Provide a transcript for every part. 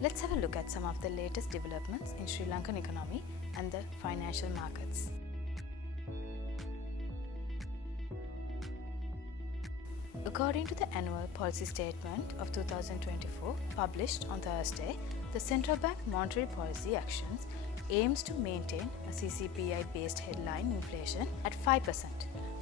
Let's have a look at some of the latest developments in Sri Lankan economy and the financial markets. According to the annual policy statement of 2024 published on Thursday, the central bank monetary policy actions aims to maintain a CCPI-based headline inflation at 5%,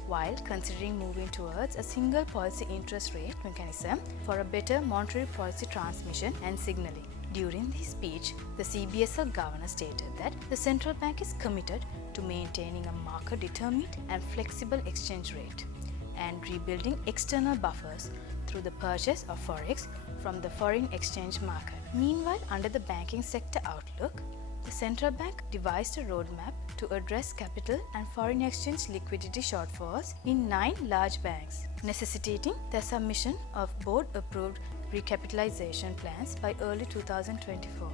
while considering moving towards a single policy interest rate mechanism for a better monetary policy transmission and signaling. During his speech, the CBSL governor stated that the central bank is committed to maintaining a market-determined and flexible exchange rate and rebuilding external buffers through the purchase of forex from the foreign exchange market. Meanwhile, under the banking sector outlook, the central bank devised a roadmap to address capital and foreign exchange liquidity shortfalls in 9 large banks, necessitating the submission of board-approved recapitalization plans by early 2024.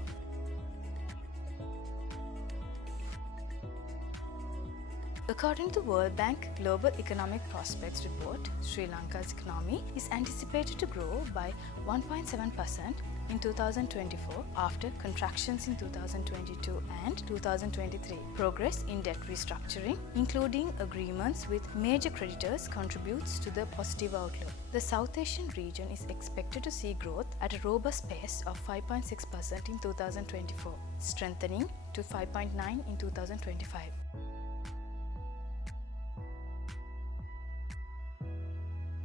According to the World Bank Global Economic Prospects Report, Sri Lanka's economy is anticipated to grow by 1.7% in 2024 after contractions in 2022 and 2023. Progress in debt restructuring, including agreements with major creditors, contributes to the positive outlook. The South Asian region is expected to see growth at a robust pace of 5.6% in 2024, strengthening to 5.9% in 2025.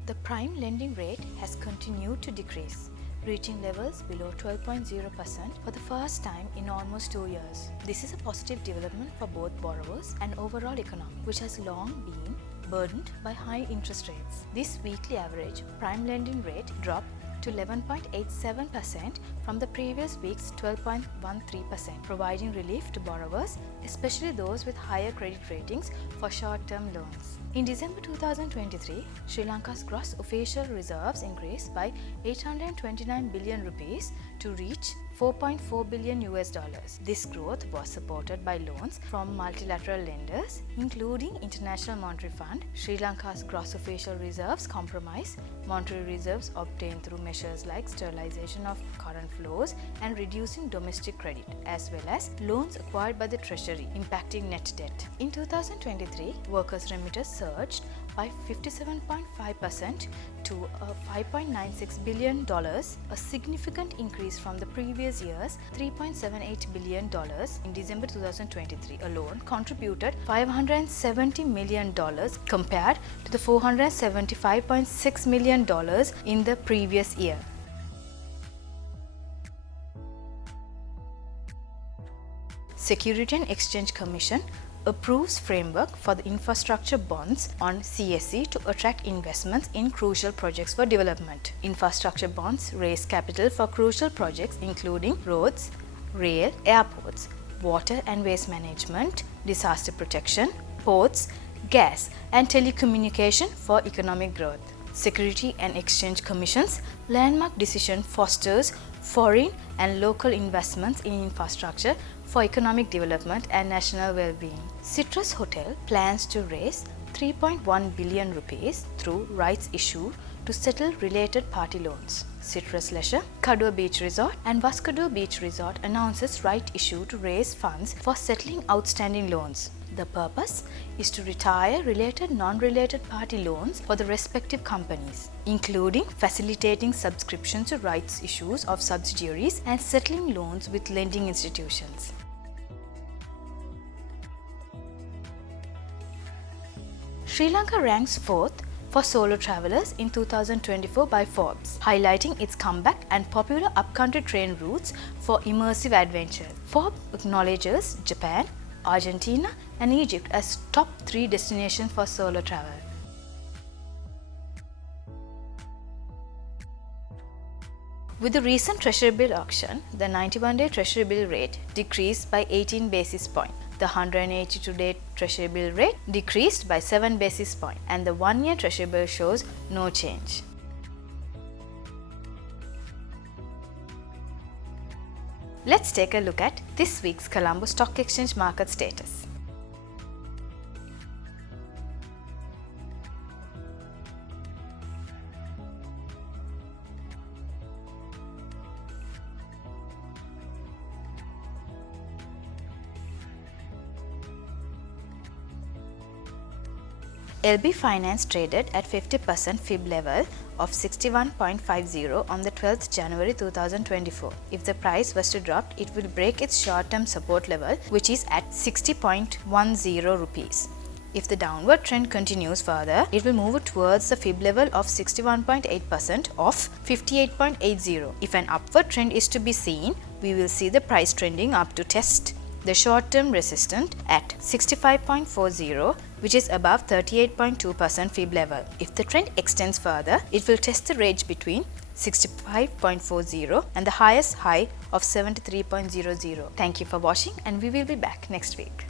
The prime lending rate has continued to decrease, reaching levels below 12.0% for the first time in almost 2 years. This is a positive development for both borrowers and overall economy, which has long been burdened by high interest rates. This weekly average prime lending rate dropped to 11.87% from the previous week's 12.13%, providing relief to borrowers, especially those with higher credit ratings for short-term loans. In December 2023, Sri Lanka's gross official reserves increased by 829 billion rupees to reach $4.4 billion. This growth was supported by loans from multilateral lenders, including International Monetary Fund. Sri Lanka's gross official reserves comprise monetary reserves obtained through measures like sterilization of current flows and reducing domestic credit, as well as loans acquired by the Treasury, impacting net debt. In 2023, workers' remittance surged by 57.5% to $5.96 billion, a significant increase from the previous year's $3.78 billion. In December 2023 alone, contributed $570 million compared to the $475.6 million in the previous year. Securities and Exchange Commission approves framework for the infrastructure bonds on CSE to attract investments in crucial projects for development. Infrastructure bonds raise capital for crucial projects including roads, rail, airports, water and waste management, disaster protection, ports, gas and telecommunication for economic growth. Securities and Exchange Commission's landmark decision fosters foreign and local investments in infrastructure for economic development and national well-being. Citrus Hotel plans to raise 3.1 billion rupees through rights issue to settle related party loans. Citrus Leisure, Kadua Beach Resort and Vaskado Beach Resort announces right issue to raise funds for settling outstanding loans. The purpose is to retire related non-related party loans for the respective companies, including facilitating subscription to rights issues of subsidiaries and settling loans with lending institutions. Sri Lanka ranks 4th for solo travelers in 2024 by Forbes, highlighting its comeback and popular upcountry train routes for immersive adventure. Forbes acknowledges Japan, Argentina and Egypt as top 3 destinations for solo travel. With the recent Treasury-bill auction, the 91-day Treasury-bill rate decreased by 18 basis points. The 182-day Treasury-bill rate decreased by 7 basis points and the 1-year Treasury-bill shows no change. Let's take a look at this week's Colombo Stock Exchange market status. LB Finance traded at 50% fib level of 61.50 on the 12th January 2024. If the price was to drop, it will break its short-term support level, which is at 60.10 rupees. If the downward trend continues further, it will move towards the fib level of 61.8% of 58.80. If an upward trend is to be seen, we will see the price trending up to test the short-term resistance at 65.40, which is above 38.2% fib level. If the trend extends further, it will test the range between 65.40 and the highest high of 73.00. Thank you for watching, and we will be back next week.